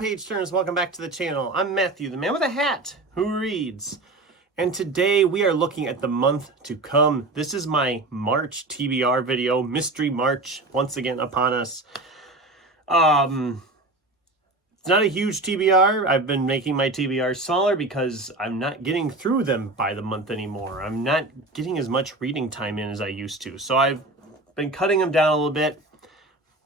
page turners, welcome back to the channel. I'm Matthew, the man with a hat who reads. And today we are looking at the month to come. This is my March TBR video, Mystery March, once again upon us. It's not a huge TBR. I've been making my TBR smaller because I'm not getting through them by the month anymore. I'm not getting as much reading time in as I used to. So I've been cutting them down a little bit.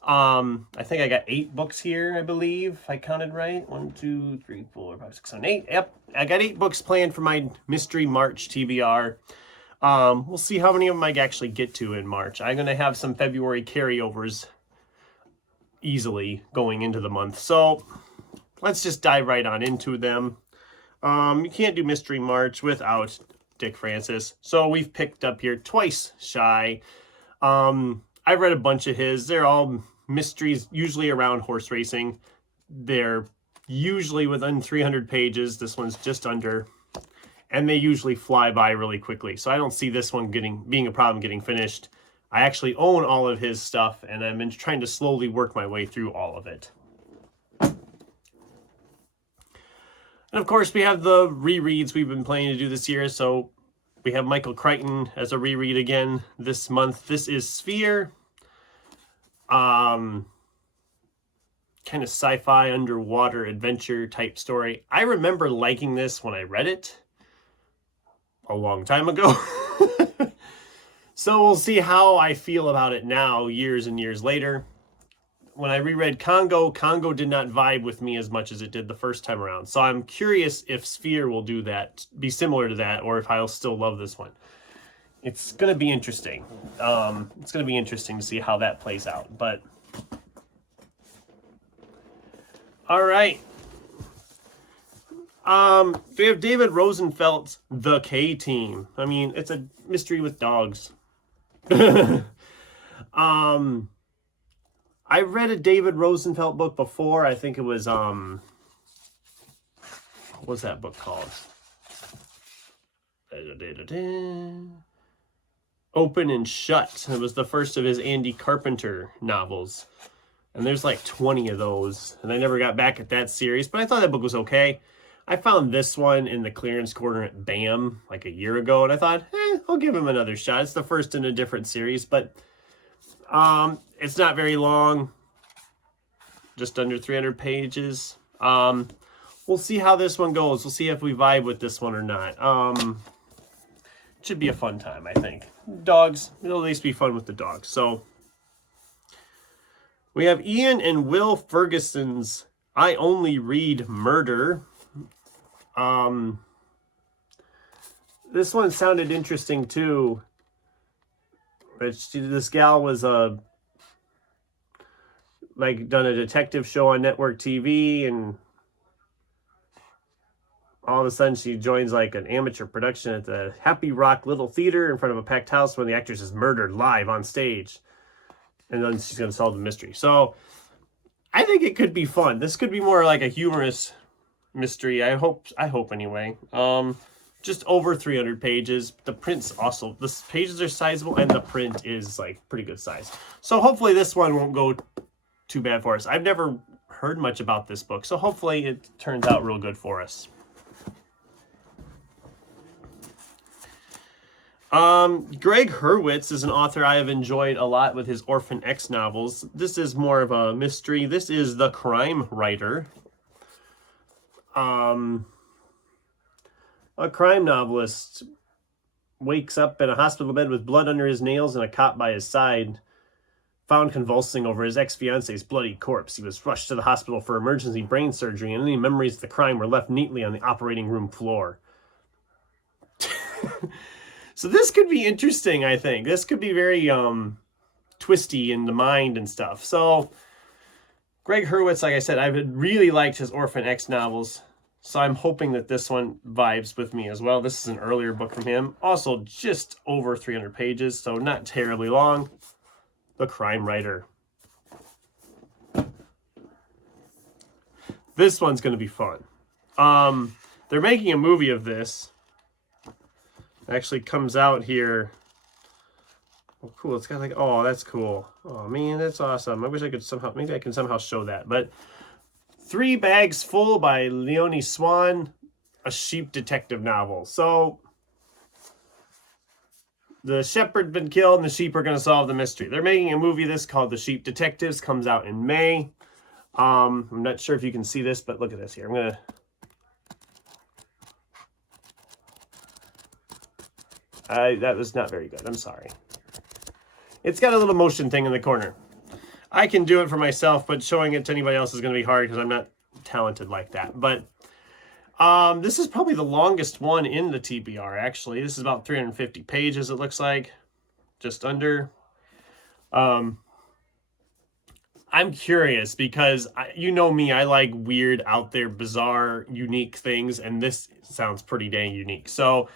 I think I got 8 books here, I believe. I counted right. 1, 2, 3, 4, 5, 6, 7, 8. Yep, I got 8 books planned for my Mystery March TBR. We'll see how many of them I actually get to in March. I'm going to have some February carryovers easily going into the month. So let's just dive right on into them. You can't do Mystery March without Dick Francis. So we've picked up here Twice Shy. I've read a bunch of his. They're all mysteries, usually around horse racing. They're usually within 300 pages. This one's just under, and they usually fly by really quickly. So I don't see this one being a problem getting finished. I actually own all of his stuff, and I've been trying to slowly work my way through all of it. And of course, we have the rereads we've been planning to do this year. So we have Michael Crichton as a reread again this month. This is Sphere. Kind of sci-fi underwater adventure type story. I remember liking this when I read it a long time ago. So we'll see how I feel about it now, years and years later. When I reread Congo did not vibe with me as much as it did the first time around. So I'm curious if Sphere will do that, be similar to that, or if I'll still love this one. It's going to be interesting. It's going to be interesting to see how that plays out. But all right. We have David Rosenfeld's The K-Team. I mean, it's a mystery with dogs. I read a David Rosenfeld book before. I think it was, what was that book called? Open and Shut. It was the first of his Andy Carpenter novels. And there's like 20 of those. And I never got back at that series, but I thought that book was okay. I found this one in the clearance corner at BAM like a year ago, and I thought, I'll give him another shot. It's the first in a different series, but it's not very long. Just under 300 pages. We'll see how this one goes. We'll see if we vibe with this one or not. It should be a fun time, I think. Dogs, it'll at least be fun with the dogs. So we have Ian and Will Ferguson's I Only Read Murder. This one sounded interesting too. This gal was like done a detective show on network TV, and all of a sudden she joins like an amateur production at the Happy Rock Little Theater in front of a packed house when the actress is murdered live on stage. And then she's going to solve the mystery. So I think it could be fun. This could be more like a humorous mystery. I hope anyway. Just over 300 pages. The print's also, the pages are sizable and the print is like pretty good size. So hopefully this one won't go too bad for us. I've never heard much about this book, so hopefully it turns out real good for us. Greg Hurwitz is an author I have enjoyed a lot with his Orphan X novels. This is more of a mystery. This is The Crime Writer. A crime novelist wakes up in a hospital bed with blood under his nails and a cop by his side, found convulsing over his ex-fiance's bloody corpse. He was rushed to the hospital for emergency brain surgery, and any memories of the crime were left neatly on the operating room floor. So this could be interesting, I think. This could be very twisty in the mind and stuff. So Greg Hurwitz, like I said, I've really liked his Orphan X novels. So I'm hoping that this one vibes with me as well. This is an earlier book from him. Also just over 300 pages, so not terribly long. The Crime Writer. This one's going to be fun. They're making a movie of this. It actually comes out here. Oh, cool. It's got like, oh, that's cool. Oh, man, that's awesome. I wish I could somehow, maybe I can somehow show that. But 3 Bags Full by Leonie Swan, a sheep detective novel. So the shepherd's been killed and the sheep are going to solve the mystery. They're making a movie of this called The Sheep Detectives. Comes out in May. I'm not sure if you can see this, but look at this here. I'm going to... that was not very good. I'm sorry. It's got a little motion thing in the corner. I can do it for myself, but showing it to anybody else is going to be hard because I'm not talented like that. But this is probably the longest one in the TBR, actually. This is about 350 pages, it looks like. Just under. I'm curious because, you know me, I like weird, out there, bizarre, unique things, and this sounds pretty dang unique. So,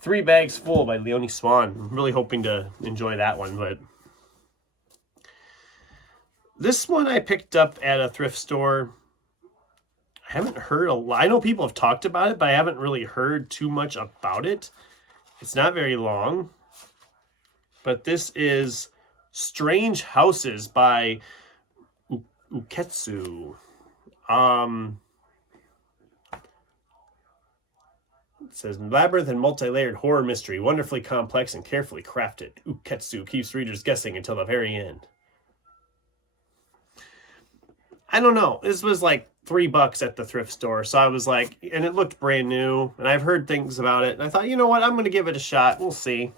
3 Bags Full by Leonie Swan. I'm really hoping to enjoy that one, but... This one I picked up at a thrift store. I haven't heard a lot. I know people have talked about it, but I haven't really heard too much about it. It's not very long. But this is Strange Houses by Uketsu. It says, labyrinth and multi-layered horror mystery, wonderfully complex and carefully crafted. Uketsu keeps readers guessing until the very end. I don't know. This was like $3 at the thrift store. So I was like, and it looked brand new. And I've heard things about it. And I thought, you know what? I'm going to give it a shot. We'll see.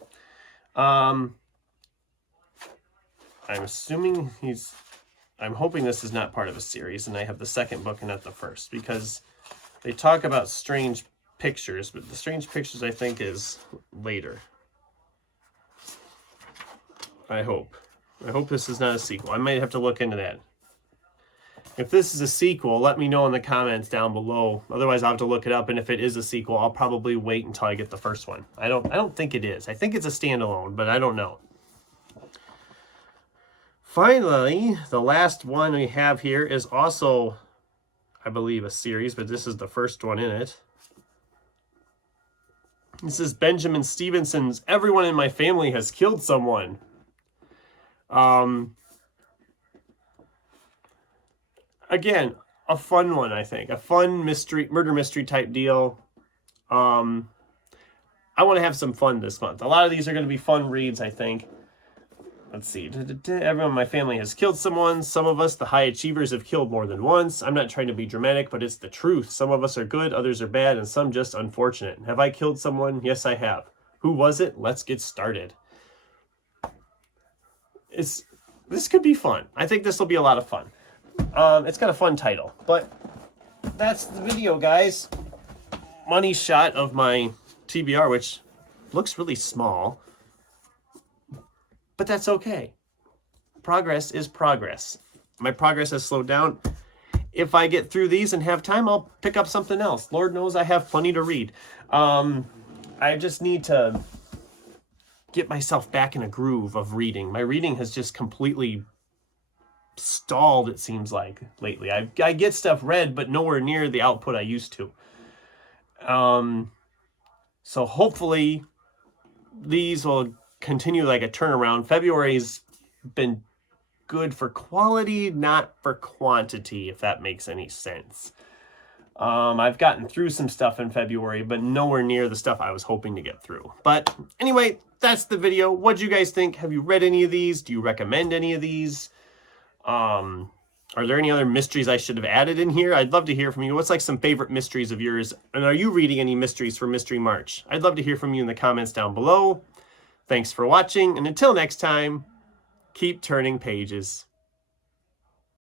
I'm assuming I'm hoping this is not part of a series. And I have the second book and not the first. Because they talk about strange pictures. But the strange pictures, I think, is later. I hope. I hope this is not a sequel. I might have to look into that. If this is a sequel, let me know in the comments down below. Otherwise, I'll have to look it up, and if it is a sequel, I'll probably wait until I get the first one. I don't think it is. I think it's a standalone, but I don't know. Finally, the last one we have here is also, I believe, a series, but this is the first one in it. This is Benjamin Stevenson's Everyone in My Family Has Killed Someone. Again, a fun one, I think. A fun murder mystery type deal. I want to have some fun this month. A lot of these are going to be fun reads, I think. Let's see. Everyone in my family has killed someone. Some of us, the high achievers, have killed more than once. I'm not trying to be dramatic, but it's the truth. Some of us are good, others are bad, and some just unfortunate. Have I killed someone? Yes, I have. Who was it? Let's get started. This could be fun. I think this will be a lot of fun. It's got a fun title, but that's the video, guys. Money shot of my TBR, which looks really small, but that's okay. Progress is progress. My progress has slowed down. If I get through these and have time, I'll pick up something else. Lord knows I have plenty to read. I just need to get myself back in a groove of reading. My reading has just completely stalled, it seems like, lately. I get stuff read, but nowhere near the output I used to. So hopefully these will continue like a turnaround. February's been good for quality, not for quantity, if that makes any sense. I've gotten through some stuff in February, but nowhere near the stuff I was hoping to get through. But anyway, that's the video. What do you guys think? Have you read any of these? Do you recommend any of these? Are there any other mysteries I should have added in here? I'd love to hear from you. What's like some favorite mysteries of yours? And are you reading any mysteries for Mystery March? I'd love to hear from you in the comments down below. Thanks for watching, and until next time, keep turning pages.